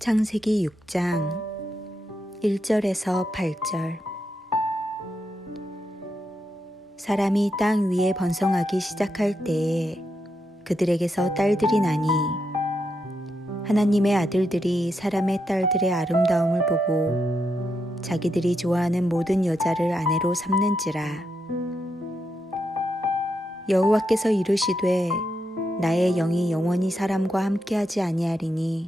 창세기 6장 1절에서 8절. 사람이 땅 위에 번성하기 시작할 때에 그들에게서 딸들이 나니 하나님의 아들들이 사람의 딸들의 아름다움을 보고 자기들이 좋아하는 모든 여자를 아내로 삼는지라. 여호와께서 이르시되 나의 영이 영원히 사람과 함께하지 아니하리니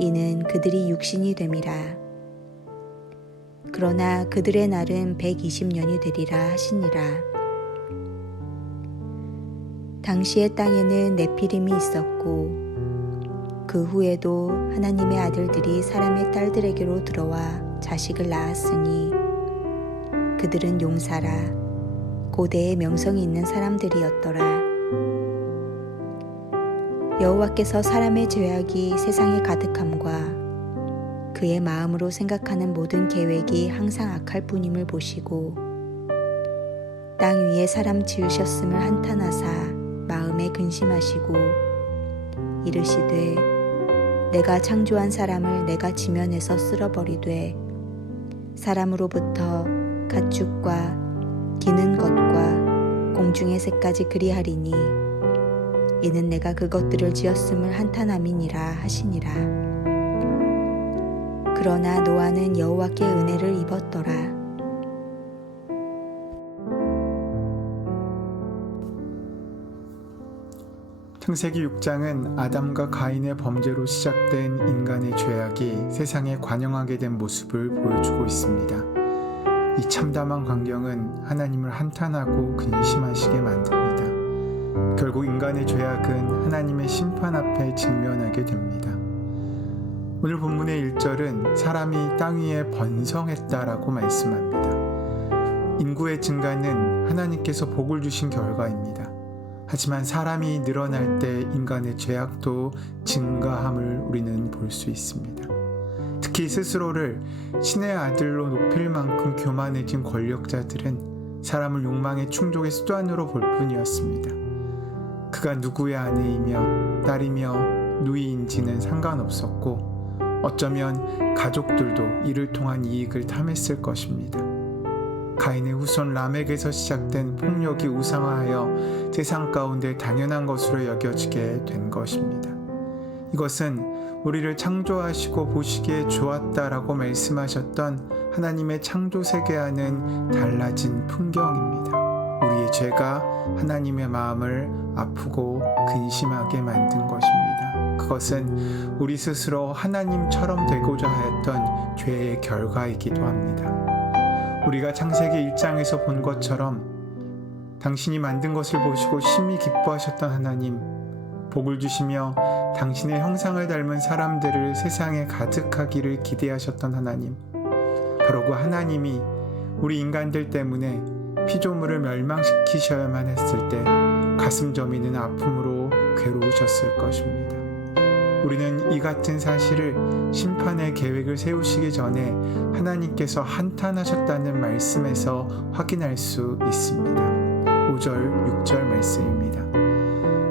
이는 그들이 육신이 됨이라. 그러나 그들의 날은 120년이 되리라 하시니라. 당시의 땅에는 네피림이 있었고 그 후에도 하나님의 아들들이 사람의 딸들에게로 들어와 자식을 낳았으니 그들은 용사라 고대의 명성이 있는 사람들이었더라. 여호와께서 사람의 죄악이 세상에 가득함과 그의 마음으로 생각하는 모든 계획이 항상 악할 뿐임을 보시고 땅 위에 사람 지으셨음을 한탄하사 마음에 근심하시고 이르시되 내가 창조한 사람을 내가 지면에서 쓸어버리되 사람으로부터 가축과 기는 것과 공중의 새까지 그리하리니 이는 내가 그것들을 지었음을 한탄함이니라 하시니라. 그러나 노아는 여호와께 은혜를 입었더라. 창세기 6장은 아담과 가인의 범죄로 시작된 인간의 죄악이 세상에 관영하게 된 모습을 보여주고 있습니다. 이 참담한 광경은 하나님을 한탄하고 근심하시게 만듭니다. 결국 인간의 죄악은 하나님의 심판 앞에 직면하게 됩니다. 오늘 본문의 1절은 사람이 땅 위에 번성했다라고 말씀합니다. 인구의 증가는 하나님께서 복을 주신 결과입니다. 하지만 사람이 늘어날 때 인간의 죄악도 증가함을 우리는 볼 수 있습니다. 특히 스스로를 신의 아들로 높일 만큼 교만해진 권력자들은 사람을 욕망의 충족의 수단으로 볼 뿐이었습니다. 그가 누구의 아내이며 딸이며 누이인지는 상관없었고 어쩌면 가족들도 이를 통한 이익을 탐했을 것입니다. 가인의 후손 람에게서 시작된 폭력이 우상화하여 세상 가운데 당연한 것으로 여겨지게 된 것입니다. 이것은 우리를 창조하시고 보시기에 좋았다라고 말씀하셨던 하나님의 창조 세계와는 달라진 풍경입니다. 우리의 죄가 하나님의 마음을 아프고 근심하게 만든 것입니다. 그것은 우리 스스로 하나님처럼 되고자 하였던 죄의 결과이기도 합니다. 우리가 창세기 1장에서 본 것처럼 당신이 만든 것을 보시고 심히 기뻐하셨던 하나님, 복을 주시며 당신의 형상을 닮은 사람들을 세상에 가득하기를 기대하셨던 하나님, 바로 그 하나님이 우리 인간들 때문에 피조물을 멸망시키셔야만 했을 때 가슴 저미는 아픔으로 괴로우셨을 것입니다. 우리는 이 같은 사실을 심판의 계획을 세우시기 전에 하나님께서 한탄하셨다는 말씀에서 확인할 수 있습니다. 5절, 6절 말씀입니다.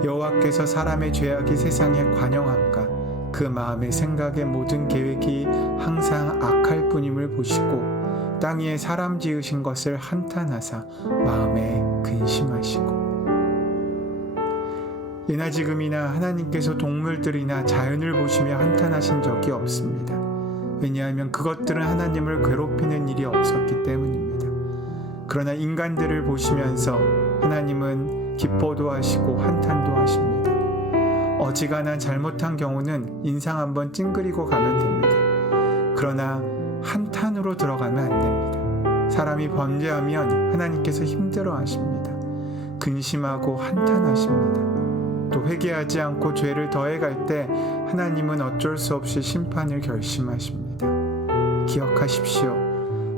여호와께서 사람의 죄악이 세상에 관영함과 그 마음의 생각의 모든 계획이 항상 악할 뿐임을 보시고 땅 위에 사람 지으신 것을 한탄하사 마음에 근심하시고. 예나 지금이나 하나님께서 동물들이나 자연을 보시며 한탄하신 적이 없습니다. 왜냐하면 그것들은 하나님을 괴롭히는 일이 없었기 때문입니다. 그러나 인간들을 보시면서 하나님은 기뻐도 하시고 한탄도 하십니다. 어지간한 잘못한 경우는 인상 한번 찡그리고 가면 됩니다. 그러나 한탄으로 들어가면 안 됩니다. 사람이 범죄하면 하나님께서 힘들어 하십니다. 근심하고 한탄하십니다. 또 회개하지 않고 죄를 더해갈 때 하나님은 어쩔 수 없이 심판을 결심하십니다. 기억하십시오.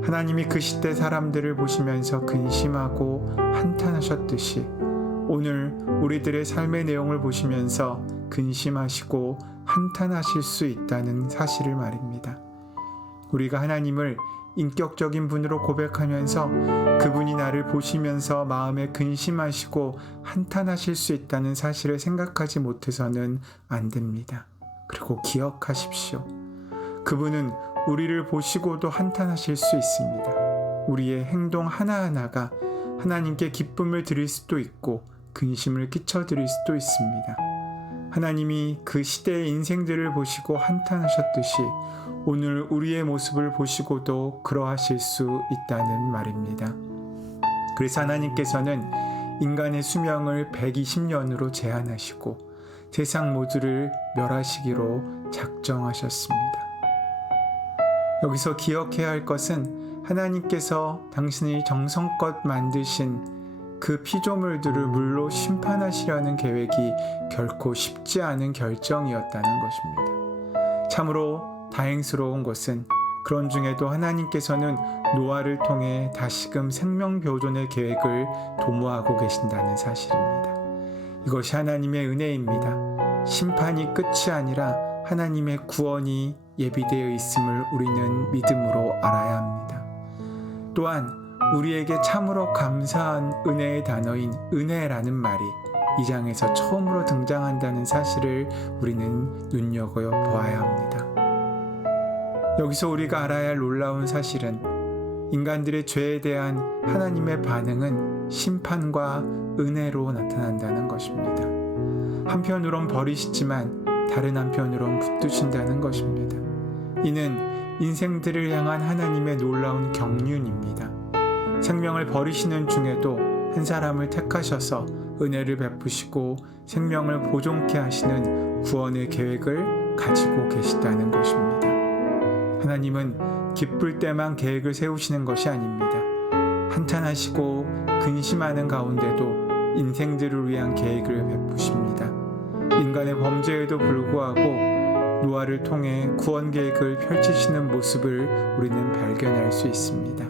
하나님이 그 시대 사람들을 보시면서 근심하고 한탄하셨듯이 오늘 우리들의 삶의 내용을 보시면서 근심하시고 한탄하실 수 있다는 사실을 말입니다. 우리가 하나님을 인격적인 분으로 고백하면서 그분이 나를 보시면서 마음에 근심하시고 한탄하실 수 있다는 사실을 생각하지 못해서는 안 됩니다. 그리고 기억하십시오. 그분은 우리를 보시고도 한탄하실 수 있습니다. 우리의 행동 하나하나가 하나님께 기쁨을 드릴 수도 있고 근심을 끼쳐드릴 수도 있습니다. 하나님이 그 시대의 인생들을 보시고 한탄하셨듯이 오늘 우리의 모습을 보시고도 그러하실 수 있다는 말입니다. 그래서 하나님께서는 인간의 수명을 120년으로 제한하시고 세상 모두를 멸하시기로 작정하셨습니다. 여기서 기억해야 할 것은 하나님께서 당신이 정성껏 만드신 그 피조물들을 물로 심판하시려는 계획이 결코 쉽지 않은 결정이었다는 것입니다. 참으로 다행스러운 것은 그런 중에도 하나님께서는 노아를 통해 다시금 생명 보존의 계획을 도모하고 계신다는 사실입니다. 이것이 하나님의 은혜입니다. 심판이 끝이 아니라 하나님의 구원이 예비되어 있음을 우리는 믿음으로 알아야 합니다. 또한 우리에게 참으로 감사한 은혜의 단어인 은혜라는 말이 이 장에서 처음으로 등장한다는 사실을 우리는 눈여겨 보아야 합니다. 여기서 우리가 알아야 할 놀라운 사실은 인간들의 죄에 대한 하나님의 반응은 심판과 은혜로 나타난다는 것입니다. 한편으론 버리시지만 다른 한편으론 붙드신다는 것입니다. 이는 인생들을 향한 하나님의 놀라운 경륜입니다. 생명을 버리시는 중에도 한 사람을 택하셔서 은혜를 베푸시고 생명을 보존케 하시는 구원의 계획을 가지고 계시다는 것입니다. 하나님은 기쁠 때만 계획을 세우시는 것이 아닙니다. 한탄하시고 근심하는 가운데도 인생들을 위한 계획을 베푸십니다. 인간의 범죄에도 불구하고 노아를 통해 구원 계획을 펼치시는 모습을 우리는 발견할 수 있습니다.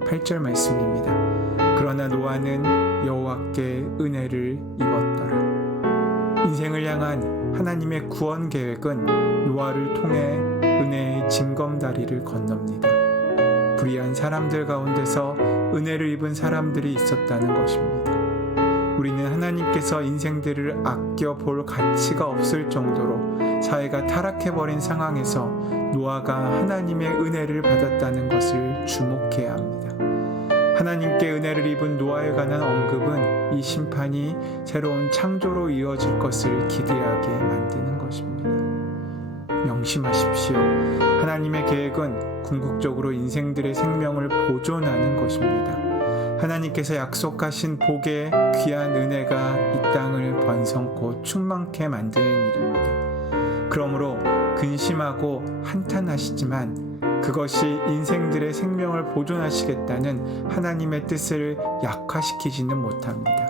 8절 말씀입니다. 그러나 노아는 여호와께 은혜를 입었더라. 인생을 향한 하나님의 구원 계획은 노아를 통해 은혜의 징검다리를 건넙니다. 불의한 사람들 가운데서 은혜를 입은 사람들이 있었다는 것입니다. 우리는 하나님께서 인생들을 아껴볼 가치가 없을 정도로 사회가 타락해버린 상황에서 노아가 하나님의 은혜를 받았다는 것을 주목해야 합니다. 하나님께 은혜를 입은 노아에 관한 언급은 이 심판이 새로운 창조로 이어질 것을 기대하게 만드는 것입니다. 명심하십시오. 하나님의 계획은 궁극적으로 인생들의 생명을 보존하는 것입니다. 하나님께서 약속하신 복의 귀한 은혜가 이 땅을 번성코 충만케 만드는 일입니다. 그러므로 근심하고 한탄하시지만 그것이 인생들의 생명을 보존하시겠다는 하나님의 뜻을 약화시키지는 못합니다.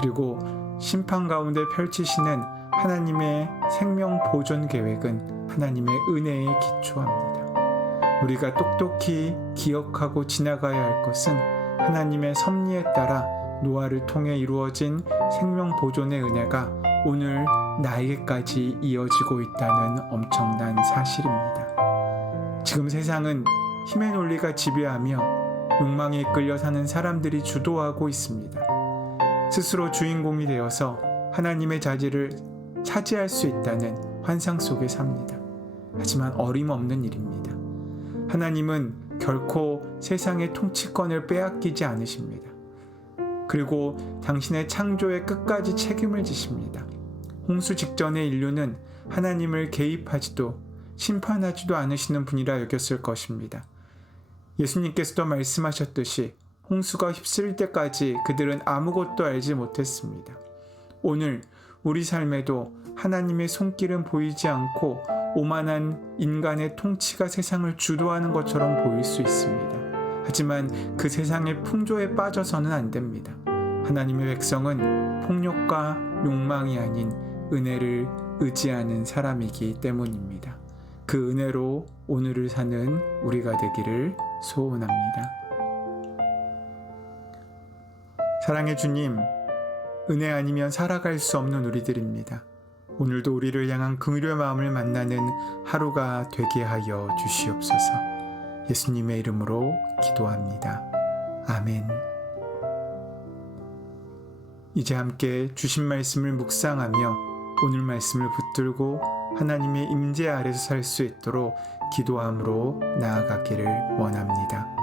그리고 심판 가운데 펼치시는 하나님의 생명 보존 계획은 하나님의 은혜에 기초합니다. 우리가 똑똑히 기억하고 지나가야 할 것은 하나님의 섭리에 따라 노아를 통해 이루어진 생명 보존의 은혜가 오늘 나에게까지 이어지고 있다는 엄청난 사실입니다. 지금 세상은 힘의 논리가 지배하며 욕망에 이끌려 사는 사람들이 주도하고 있습니다. 스스로 주인공이 되어서 하나님의 자리를 차지할 수 있다는 환상 속에 삽니다. 하지만 어림없는 일입니다. 하나님은 결코 세상의 통치권을 빼앗기지 않으십니다. 그리고 당신의 창조의 끝까지 책임을 지십니다. 홍수 직전의 인류는 하나님을 개입하지도 심판하지도 않으시는 분이라 여겼을 것입니다. 예수님께서도 말씀하셨듯이 홍수가 휩쓸 때까지 그들은 아무것도 알지 못했습니다. 오늘 우리 삶에도 하나님의 손길은 보이지 않고 오만한 인간의 통치가 세상을 주도하는 것처럼 보일 수 있습니다. 하지만 그 세상의 풍조에 빠져서는 안 됩니다. 하나님의 백성은 폭력과 욕망이 아닌 은혜를 의지하는 사람이기 때문입니다. 그 은혜로 오늘을 사는 우리가 되기를 소원합니다. 사랑의 주님, 은혜 아니면 살아갈 수 없는 우리들입니다. 오늘도 우리를 향한 긍휼의 마음을 만나는 하루가 되게 하여 주시옵소서. 예수님의 이름으로 기도합니다. 아멘. 이제 함께 주신 말씀을 묵상하며 오늘 말씀을 붙들고 하나님의 임재 아래서 살 수 있도록 기도함으로 나아가기를 원합니다.